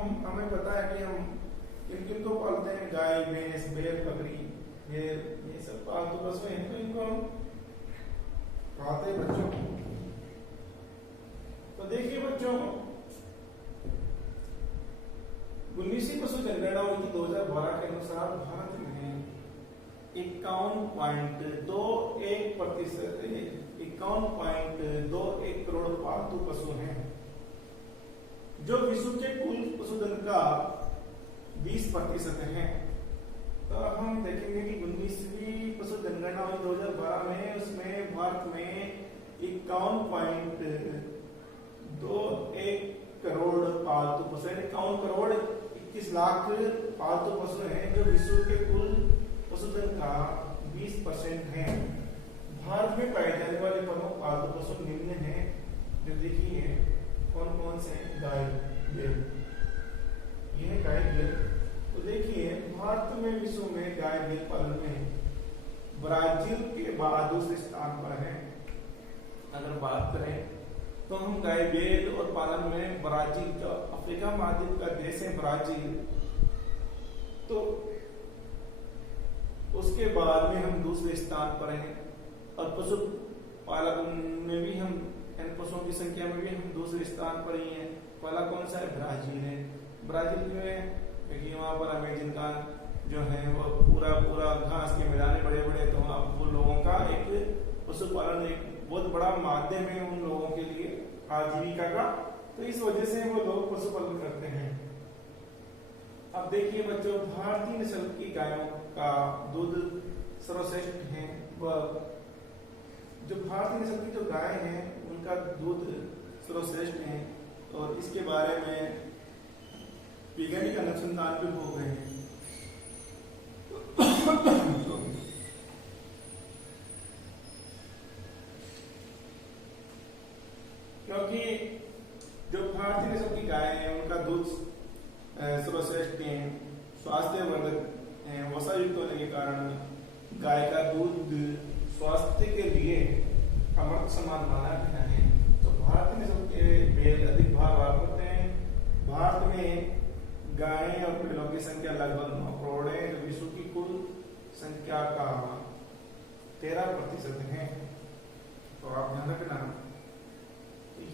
हमें पता है कि हम किन किन को पालते हैं, गाय भैंस बैल बकरी, ये सब पालतू पशु हैं, तो इनको हम पालते हैं बच्चों। तो देखिए बच्चों, 19वीं पशु जनगणना हुई 2012 के अनुसार भारत में 51.21 करोड़ पालतू पशु हैं, जो विश्व के कुल पशुधन का 20% है। तो अब हम देखेंगे कि 19वीं पशु जनगणना हुई 2012 में, उसमें भारत में 51.21 करोड़ पालतू पशु, 51 करोड़ 21 लाख पालतू पशु हैं, जो विश्व के कुल पशुधन का 20% है। भारत में पाए जाने वाले प्रमुख पालतू पशु निम्न हैं, जो देखिए कौन कौन से हैं। गाय बैल, यह गाय बैल। तो देखिए भारत में विश्व में गाय बैल पालन में ब्राजील के बाद दूसरे स्थान पर है। अगर बात करें तो हम गाय बैल और पालन में ब्राजील, जो अफ्रीका महाद्वीप का देश है ब्राजील, तो उसके बाद में हम दूसरे स्थान पर हैं। और पशु पालन में भी हम, पशुओं की संख्या में भी हम दूसरे स्थान पर ही हैं। पहला कौन सा है? ब्राजील है। ब्राजील में देखिए वहां पर अमेज़न का जो है वो पूरा घास के मैदान बड़े बड़े, तो वहाँ वो लोगों का एक पशुपालन एक बहुत बड़ा माध्यम है उन लोगों के लिए आजीविका का, तो इस वजह से वो लोग पशुपालन करते हैं। अब देखिए बच्चों, भारतीय नस्ल की गायों का दूध सर्वश्रेष्ठ है। वह जो भारतीय नस्ल की जो गाय हैं उनका दूध सर्वश्रेष्ठ है, और इसके बारे में वैज्ञानिक अनुसंधान भी हो गए हैं। क्योंकि जो भारतीय नस्ल की गाय है उनका दूध सर्वश्रेष्ठ है, स्वास्थ्यवर्धक है, वसा युक्त होने के कारण गाय का दूध स्वास्थ्य के लिए अमृत समान माना गया है। तो भारतीय नस्ल के बैल अधिक भार करते हैं। भारत में गाय और बैलों की संख्या लगभग 9 करोड़ है, जो विश्व की कुल संख्या का 13% है। तो आप ध्यान रखना,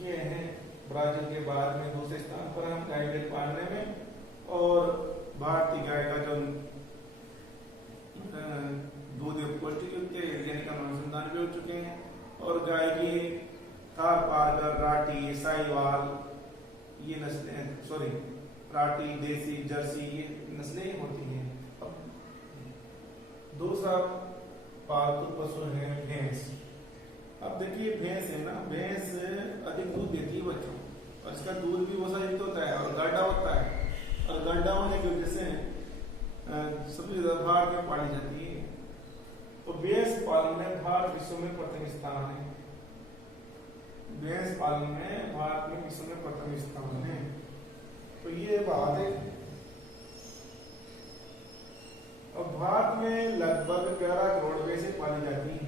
ये है ब्राजील के बाद में दूसरे स्थान पर हम गाय बैल पालने में, और भारतीय गाय का जो दूध पौष्टिक युक्त है, वैज्ञानिक अनुसंधान भी हो चुके हैं। और गाय की थार पारगर, राठी, साहिवाल, ये नस्लें, राठी, देसी, जर्सी, ये नस्लें होती हैं। अब दूसरा पालतू पशु है भैंस। अब देखिए भैंस है ना, भैंस अधिक दूध देती है बच्चों, और इसका दूध भी वसा युक्त होता है और गाढ़ा होता है, और गाढ़ा होने की वजह से सबसे ज्यादा भारत में पाली जाती है। तो भैंस पालन में भारत विश्व में प्रथम स्थान है। भैंस पालन में भारत में विश्व में प्रथम स्थान है। तो ये बात है। और भारत में लगभग 11 करोड़ भैंसें पाली जाती है।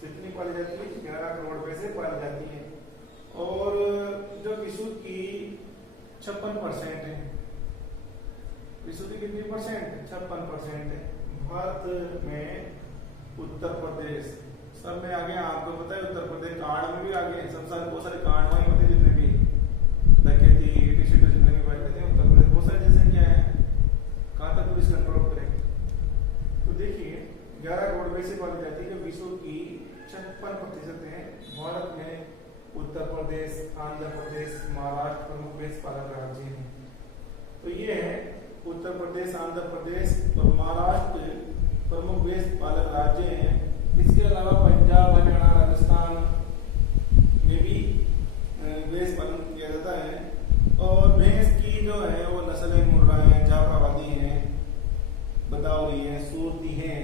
कितनी पाली जाती है? 11 करोड़ भैंसें पाली जाती है, और जो विश्व की 56% है। विश्व की कितनी परसेंट? 56% है। भारत में उत्तर प्रदेश सब में आगे, आपको पता है उत्तर प्रदेश कार्ड में भी आगे है। सब सारे बहुत सारे कार्ड वही होते, जितने भी डकैती टी-शर्ट जितने भी बैठते हैं उत्तर प्रदेश बहुत सारी जनसंख्या है। कहाँ तक पुलिस कंट्रोल करे? तो देखिए 11 करोड़ भैंसें पाली जाती है, जो विश्व की 56% है। भारत में उत्तर प्रदेश, आंध्र प्रदेश, महाराष्ट्र प्रमुख भैंस पालक राज्य हैं। तो ये है उत्तर प्रदेश, आंध्र प्रदेश और महाराष्ट्र प्रमुख भैंस पालक राज्य हैं। इसके अलावा पंजाब, हरियाणा, राजस्थान में भी भैंस पालन किया जाता है। और भैंस की जो है वो नस्लें मुर्रा है, जाफराबादी है, बदाऊरी है, सूरती है,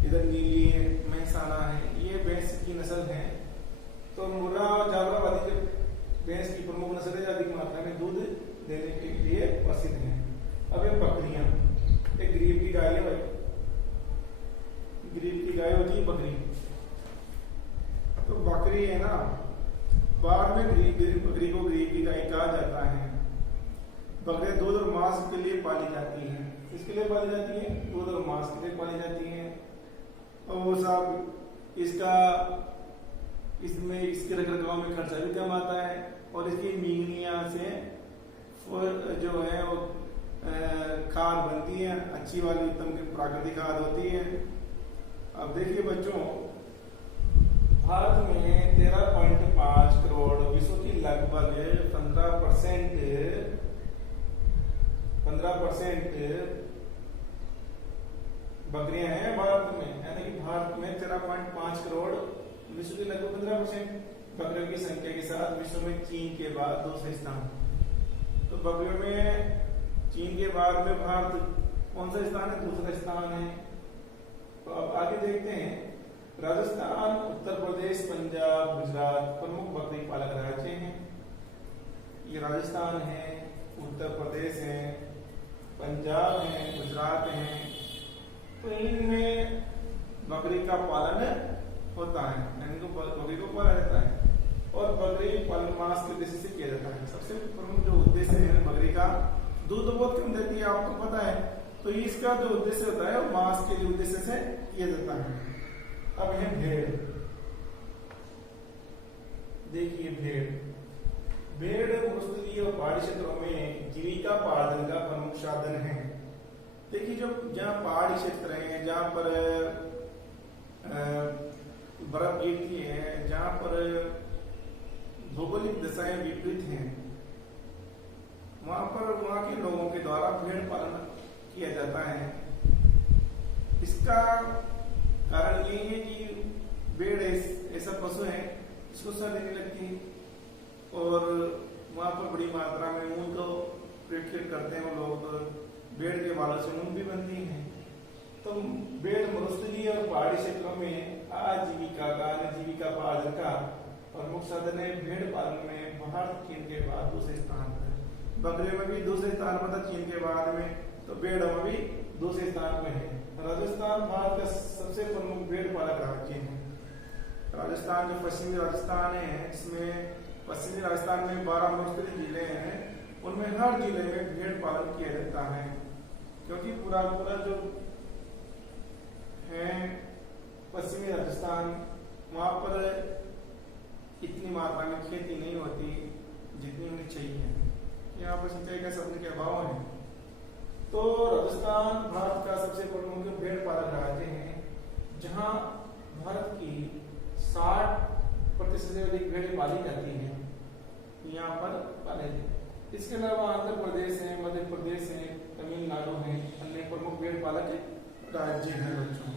इधर नीली है, महसाना है, ये भैंस की नस्ल है। तो मुर्रा और जाफराबादी के भैंस की प्रमुख नस्लें अधिक मात्रा में दूध देने के लिए प्रसिद्ध हैं। अब ये बकरियां, एक गरीब की गाय है भाई, गरीब की गाय होती है बकरी। तो बकरी है ना, बाद में मांस के लिए पाली जाती हैं। किसके लिए पाली जाती हैं? दूध और मांस के लिए पाली जाती हैं। और वो सब इसका इसमें इसके रखरखाव में खर्चा भी कम आता है और इसकी मींगनिया से जो है वो खाद बनती है, अच्छी वाली उत्तम की प्राकृतिक खाद होती है। अब देखिए बच्चों, भारत में 13.5 करोड़ विश्व की लगभग 15% बकरियां हैं भारत में, यानी कि भारत में 13.5 करोड़ विश्व की लगभग 15% बकरियों की संख्या के साथ विश्व में चीन के बाद दूसरे स्थान। तो बकरियों में चीन के बाद में भारत कौन सा स्थान है? दूसरा स्थान है। तो अब आगे देखते हैं, राजस्थान, उत्तर प्रदेश, पंजाब, गुजरात प्रमुख बकरी पालक राज्य हैं। ये राजस्थान है, उत्तर प्रदेश है, पंजाब है, गुजरात है। तो इनमें बकरी का पालन होता है, यानी कि बकरी को पाला जाता है और बकरी पालन मांस के उद्देश्य से किया जाता है। सबसे प्रमुख जो उद्देश्य है बकरी का, दूध तो बहुत कम देती है आपको पता है, तो इसका जो उद्देश्य होता है वो मांस के उद्देश्य से किया जाता है। अब है भेड़। देखिए भेड़ मुस्तली और पहाड़ी क्षेत्रों में जीविका पार्जन का प्रमुख साधन है। देखिए जो जहाँ पहाड़ी क्षेत्र है, जहाँ पर बर्फ गिरती है, जहाँ पर भौगोलिक दशाएं विपरीत हैं, वहां के लोगों के द्वारा भेड़ पालन किया जाता है। इसका कारण यही है कि भेड़ ऐसा पशु है जिसको सर्दी नहीं लगती और वहां पर बड़ी मात्रा में ऊन को प्रेक्षित करते हैं वो लोग। भेड़ के बालों से ऊन भी बनती है। तो भेड़ मरुस्थलीय और पहाड़ी क्षेत्रों में आजीविका पालन का प्रमुख साधन है। भेड़ पालन में भारत चीन के बाद दूसरे स्थान पर, बकरियों में भी दूसरे स्थान पर था चीन के बाद में, तो भेड़ों में भी दूसरे स्थान पर है। राजस्थान भारत का सबसे प्रमुख भेड़ पालक राज्य है। राजस्थान जो पश्चिमी राजस्थान है, इसमें पश्चिमी राजस्थान में 12 मुख्तलिफ जिले हैं, उनमें हर जिले में भेड़ पालन किया जाता है, क्योंकि पूरा जो है पश्चिमी राजस्थान, वहां पर इतनी मात्रा में खेती नहीं होती जितनी उन्हें चाहिए। यहाँ पर सिंचाई का साधन के अभाव है। तो राजस्थान भारत का सबसे प्रमुख भेड़ पालक राज्य है, जहाँ भारत की 60% से अधिक भेड़ पाली जाती है, यहाँ पर पाले जाते। इसके अलावा आंध्र प्रदेश है, मध्य प्रदेश है, तमिलनाडु है, अन्य प्रमुख भेड़ पालक राज्य हैं बच्चों।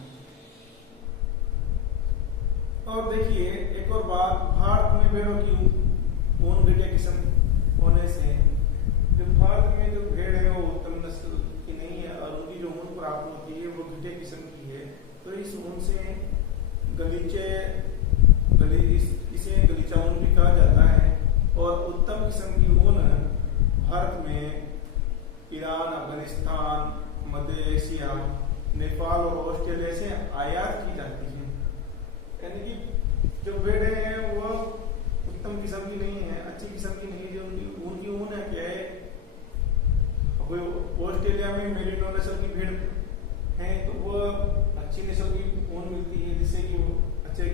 और देखिए एक और बात, भारत में भेड़ों की ऊन घटिया किस्म होने से जो भारत में जो भेड़ है वो उत्तम नस्ल की नहीं है और उनकी जो ऊन प्राप्त होती है वो घटिया किस्म की है। तो इस ऊन से इसे गलीचा ऊन भी कहा जाता है। और उत्तम किस्म की ऊन भारत में ईरान, अफगानिस्तान, मध्य एशिया, नेपाल और ऑस्ट्रेलिया से आयात की जाती है। यानी कि जो भेड़ है वो उत्तम किस्म की नहीं है, अच्छी किस्म की नहीं है। जो उनकी ऊन है क्या है, ऑस्ट्रेलिया में मेरिनो नस्ल की भेड़ है तो वो अच्छी नस्ल की ऊन मिलती है, जिससे कि वो अच्छे,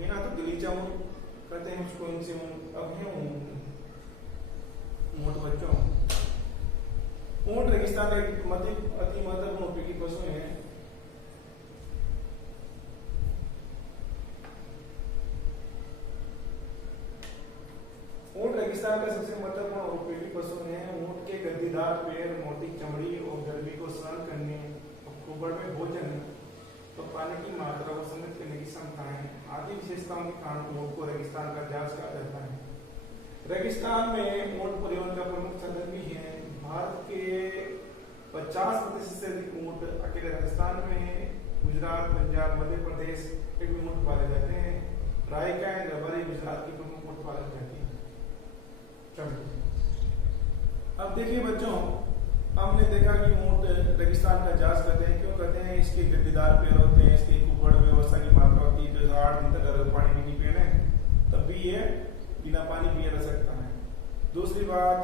यहाँ तो गलीचा ऊन कहते हैं उसको, इनसे ऊन। अब है ऊंट बच्चों, ऊंट रेगिस्तान का अति महत्वपूर्ण उपयोगी पशु है। ऊंट रेगिस्तान का सबसे महत्वपूर्ण उपयोगी पशु है। ऊंट के गद्दीदार पैर, मोटी चमड़ी और गर्मी को सहन करने और कुबड़ में भोजन तो पानी की मात्रा को संग्रहित करने की क्षमताएं आदि विशेषताओं के कारण ऊंट को रेगिस्तान का जाज कहा जाता है। रेगिस्तान में ऊंट परिवहन का प्रमुख साधन भी है। भारत के 50% से अधिक ऊंट अकेले राजस्थान में, गुजरात, पंजाब, मध्य प्रदेश में ऊंट पाले जाते हैं। रायका रबारी गुजरात की प्रमुख ऊंट पालक जाती है। अब देखिए बच्चों, हमने देखा कि ऊंट रेगिस्तान का जाज कहते हैं। क्यों कहते हैं? इसके गद्दीदार पैर होते हैं, इसकी कुबड़ में वर्षा की मात्रा होती है, जो 8 दिन तक अगर पानी में नहीं पीने तब भी ये बिना पानी पिए रह सकता है। दूसरी बात,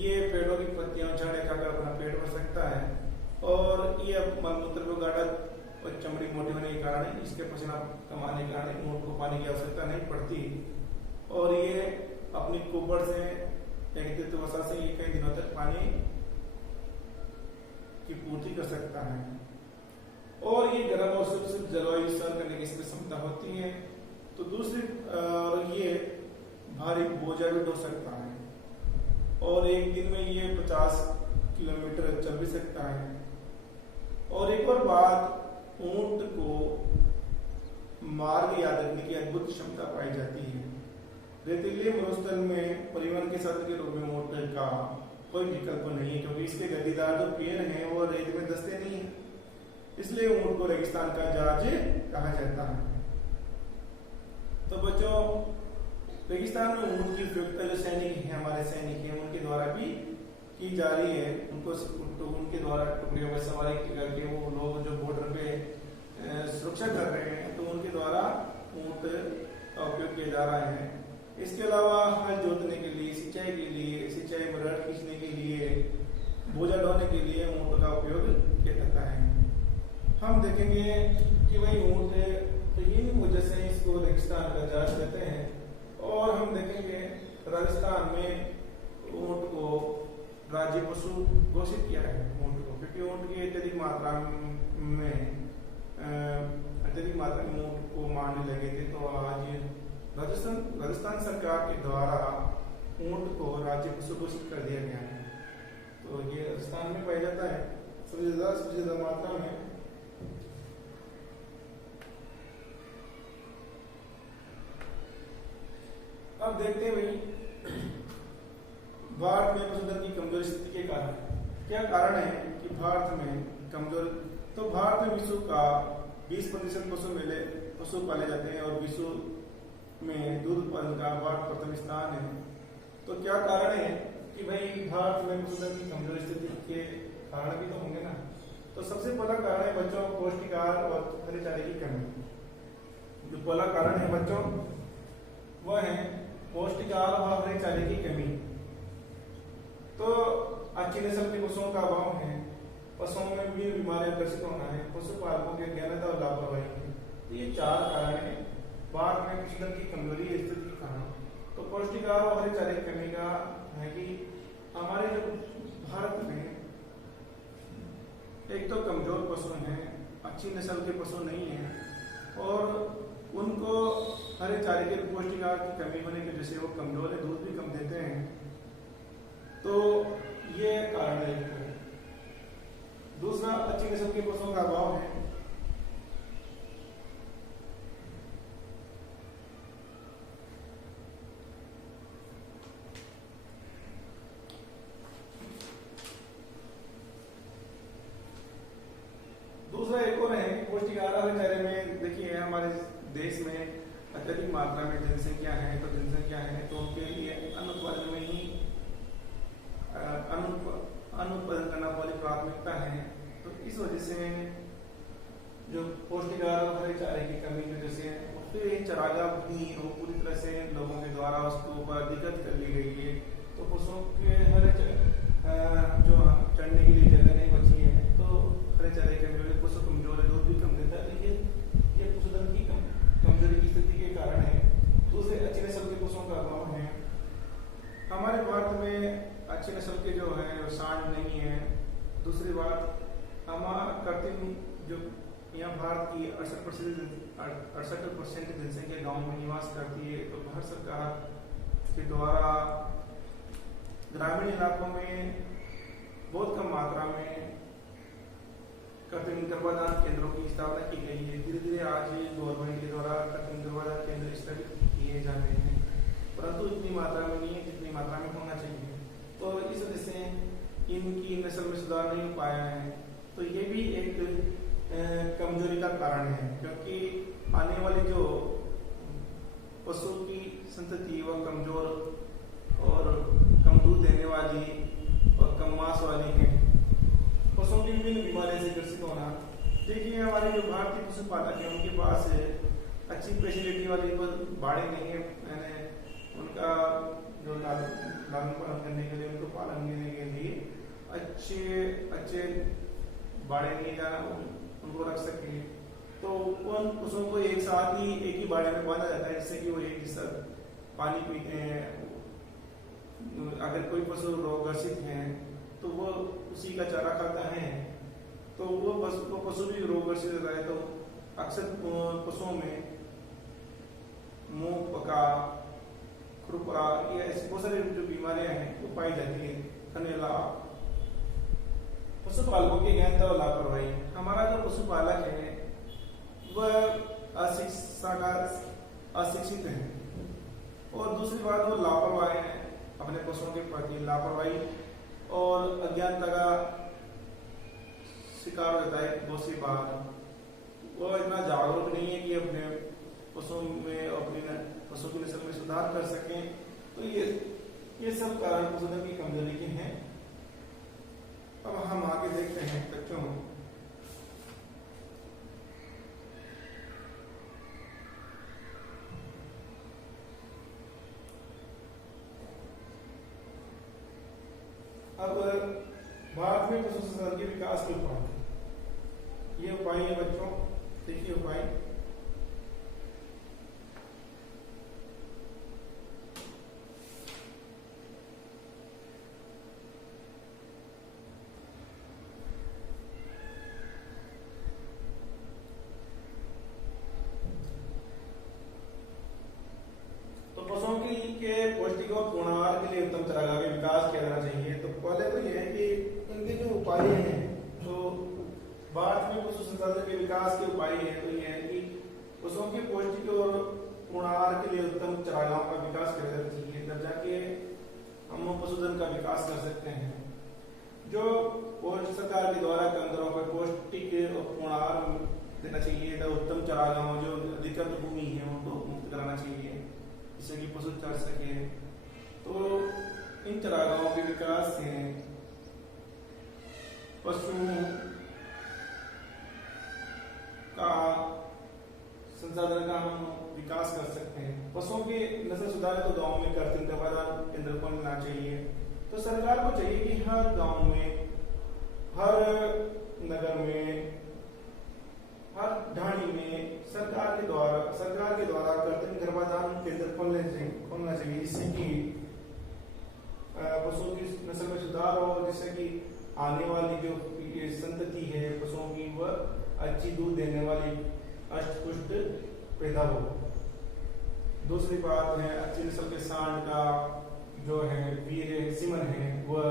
ये पेड़ों की पत्तियां झाड़े खाकर अपना पेट भर सकता है, और ये मलमूत्र को गाढ़ा और चमड़ी मोटी होने के कारण इसके पसीना कमाने के कारण ऊँट को पानी की आवश्यकता नहीं पड़ती, और ये अपनी कुबड़ से एक वसा से ये कई दिनों तक पानी की पूर्ति कर सकता है, और ये गर्म और शुष्क जलवायु सहन करने की इसमें क्षमता होती है। तो दूसरी ये भारी बोझा भी ढो सकता है, और एक दिन में ये 50 किलोमीटर चल भी सकता है। और एक और बात, ऊंट को मार्ग याद रखने की अद्भुत क्षमता पाई जाती है। रेतीले मरुस्थल में परिवहन के साधन के रूप में ऊंट का कोई विकल्प नहीं है, क्योंकि इसके गद्दीदार जो पेड़ हैं वो रेत में दसते नहीं है, इसलिए ऊंट को रेगिस्तान का जहाज कहा जाता है। तो बच्चों, रेगिस्तान में ऊंट की उपयोगिता जो सैनिक हैं, हमारे सैनिक हैं, उनके द्वारा भी की जा रही है। उनके द्वारा टुकड़ियों में सवारी करके वो लोग जो बॉर्डर पे सुरक्षा कर रहे हैं, तो उनके द्वारा ऊंट का उपयोग किया जा रहा है। इसके अलावा हल जोतने के लिए, सिंचाई में रट खींचने के लिए, बोझा ढोने के लिए ऊंट का उपयोग किया जाता है। हम देखेंगे कि भाई ऊंट तो इन वजह से इसको रेगिस्तान का जहाज कहते हैं, और हम देखेंगे राजस्थान में ऊंट को राज्य पशु घोषित किया है ऊंट को, क्योंकि ऊंट की अत्यधिक मात्रा में ऊंट को मारने लगे थे। तो आज राजस्थान सरकार के द्वारा ऊंट को राज्य पशु घोषित कर दिया गया है। तो ये राजस्थान में पाया जाता है सबसे ज्यादा मात्रा में। अब देखते हैं भाई भारत में पशुधन की कमजोर स्थिति के कारण क्या कारण है कि भारत में कमजोर। तो भारत में विश्व का 20% पशु पाले जाते हैं, और विश्व में दूध उत्पादन का भारत प्रथम स्थान है। तो क्या कारण है कि भाई भारत में पशुधन की कमजोर स्थिति के कारण भी तो होंगे ना। तो सबसे पहला कारण है बच्चों पौष्टिक आहार और हरे चारे की कमी। जो पहला कारण है बच्चों वह है पौष्टिक आहार और हरे चारे की कमी। तो अच्छी नस्ल के पशुओं का अभाव है, पशुओं में विभिन्न बीमारियां ग्रसित होना है, पशुपालकों की अज्ञानता और लापरवाही है। तो ये 4 कारण है भारत में पशुधन की कमजोरी स्थिति के कारण। तो पौष्टिक आहार और हरे चारे की कमी का है कि हमारे जो भारत में एक तो कमजोर पशु हैं, अच्छी नस्ल के पशु नहीं है, और उनको हरे चारे के पौष्टिक आहार की कमी होने की वजह से वो कमजोर है, दूध भी कम देते हैं। तो ये कारण है। दूसरा अच्छी नस्ल के पशुओं का अभाव है। दूसरा एक और है पौष्टिक आहार हरे चारे में। देखिए हमारे देश में अत्यधिक मात्रा में जनसंख्या है, तो जनसंख्या है तो उनके लिए अन्न उत्पादन में ही अन्न उत्पादन करना वाली प्राथमिकता है। तो इस वजह से जो पौष्टिक आहार और हरे चारे की कमी की वजह से फिर चरागाह भी वो पूरी तरह से लोगों के द्वारा उसके ऊपर दिक्कत कर ली गई है। तो पशुओं के हरे जो चढ़ने के लिए जगह नहीं बची है, तो हरे चारे की कमी वाले पशु कमजोर है, दूध भी कम देता है। तो ये पशुधन की कमजोरी की स्थिति के कारण है। दूसरे अच्छी नस्ल के पशुओं का अभाव है। हमारे भारत में अच्छी नस्ल के जो है सांड नहीं है। दूसरी बात हमारा कृत्रिम जो यहाँ भारत की 68% जनसंख्या गांव में निवास करती है। तो भारत सरकार के द्वारा ग्रामीण इलाकों में बहुत कम मात्रा में कृत्रिम गर्भाधान केंद्रों की स्थापना की गई है। धीरे धीरे आज गवर्नमेंट के द्वारा कृत्रिम गर्भाधान केंद्र स्थापित किए जा रहे हैं, परंतु इतनी मात्रा में नहीं है जितनी मात्रा में होना चाहिए। तो इस वजह से इनकी नस्ल में सुधार नहीं हो पाया है। तो ये भी एक कमजोरी का कारण है, क्योंकि आने वाली जो पशु की संतति वह कमजोर और कम दूध देने वाली और कम मांस वाली है। पशुओं की विभिन्न बीमारियों से ग्रसित होना। देखिए हमारे जो भारतीय पशुपालक है उनके पास अच्छी फैसिलिटी वाली बाड़े नहीं है। मैंने उनका जो लालन पालन करने के लिए, उनको पालन देने के लिए अच्छे अच्छे बाड़े में जाना, उनको रख सके। तो उन पशुओं को एक साथ ही एक ही बाड़े में बांधा जाता है, जिससे कि वो एक जैसा पानी पीते हैं। अगर कोई पशु रोगग्रसित है तो वो उसी का चारा खाता है, तो वो पशु भी रोगग्रसित रहता है। तो अक्सर पशुओं में मुंह पका, खुरपा, ये ऐसी बहुत सारी जो बीमारियां हैं वो पाई जाती है। खनेला, पशुपालकों की गहनता और लापरवाही। हमारा जो पशुपालक है वह अशिक्षित है, और दूसरी बात वो लापरवाही है, अपने पशुओं के प्रति लापरवाही और अज्ञानता का शिकार हो जाता है। बहुत सी बार वो इतना जागरूक नहीं है कि अपने पशुओं में, अपने पशु की नस्ल में सुधार कर सकें। तो ये सब कारण पशुधन की कमजोरी के हैं। अब हम आगे देखते हैं बच्चों, अब भारत में पशु संसाधन के विकास के उपाय, ये उपाय है बच्चों, देखिए उपाय। तो पशुओं के पौष्टिक और पूर्ण आहार के लिए उत्तम चारागाह का विकास किया जाना चाहिए। तो पहले तो यह है कि इनके जो उपाय हैं, तो भारत में पशु संसाधन के विकास के उपाय है, तो यह है कि पशुओं के पौष्टिक और पूर्ण आहार के लिए उत्तम चारागाहों का विकास किया जाना चाहिए, तब जाके हम पशुधन का विकास कर सकते हैं। जो सरकार के द्वारा केंद्रों पर पौष्टिक और पूर्ण आहार देना चाहिए, तो उत्तम चारागाहों जो अधिकृत भूमि है उनको मुक्त कराना चाहिए, जिससे कि पशु चर सके। तो इन चारागाहों के विकास से पशु का संसाधन का हम विकास कर सकते हैं। पशुओं की नस्ल सुधार तो गांव में कृत्रिम गर्भाधान केंद्र खोलना चाहिए। तो सरकार को चाहिए कि हर गांव में, हर नगर में, हर ढाणी में सरकार के द्वारा कृत्रिम गर्भाधान केंद्र खोलना चाहिए, जिससे कि पशुओं की नस्ल में सुधार हो, जिससे कि आने वाली जो संतति है पशुओं की वह अच्छी दूध देने वाली अष्टपुष्ट पैदा हो। दूसरी बात है अच्छी नस्ल के सांड का जो है वीर है, सीमन है, वह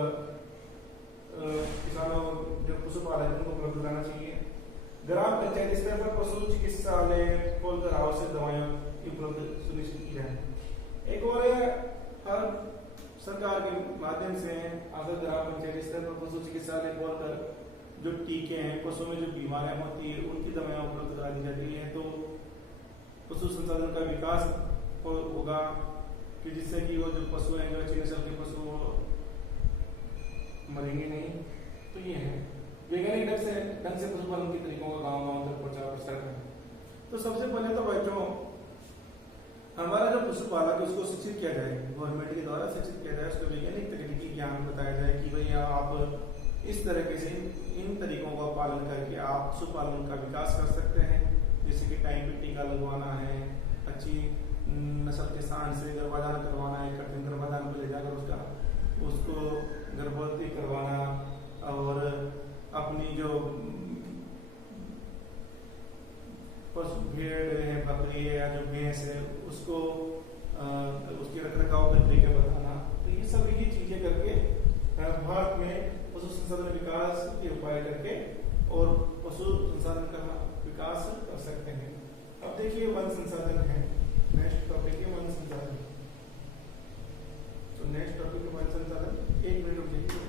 किसानों जो पशुपालक उनको उपलब्ध कराना चाहिए। ग्राम पंचायत स्तर पर पशु चिकित्सालय खोलकर आवश्यक दवाइयां उपलब्ध सुनिश्चित की जाए। एक और हर सरकार के माध्यम से अगर ग्राम पंचायत स्तर पर पशु चिकित्सालय खोलकर जो टीके हैं, पशुओं में जो बीमारियां होती है उनकी दवाइयां उपलब्ध करा दी जाती है, तो पशु संसाधन का विकास होगा, कि जिससे कि वो जो पशु हैं, जो अच्छी नस्ल के पशु मरेंगे नहीं। तो ये है वैज्ञानिक ढंग से पशुपालन के तरीकों का गाँव तक प्रचार प्रसार करें। तो सबसे पहले तो बच्चों हमारा जो पशुपालक है उसको शिक्षित किया जाए, गवर्नमेंट के द्वारा शिक्षित किया जाए, उसको वैज्ञानिक तकनीकी ज्ञान बताया जाए कि भैया आप इस तरीके से इन तरीकों का पालन करके आप पशुपालन का विकास कर सकते हैं। जैसे कि टाइम पे टीका लगवाना है, अच्छी नस्ल के सांड से गर्भाधान करवाना है, कृत्रिम गर्भाधान पर ले जाकर उसको गर्भवती करवाना, और अपनी जो पशु भेड़ है, बकरी है या जो भैंस है उसको उसके रखरखाव के तरीके बताना। तो ये सब ये चीजें करके भारत में पशु संसाधन विकास के उपाय करके और पशु संसाधन का विकास कर सकते हैं। अब देखिए वन संसाधन है, नेक्स्ट टॉपिक है वन संसाधन। तो नेक्स्ट टॉपिक है वन संसाधन। 1 मिनट रुक जाइए।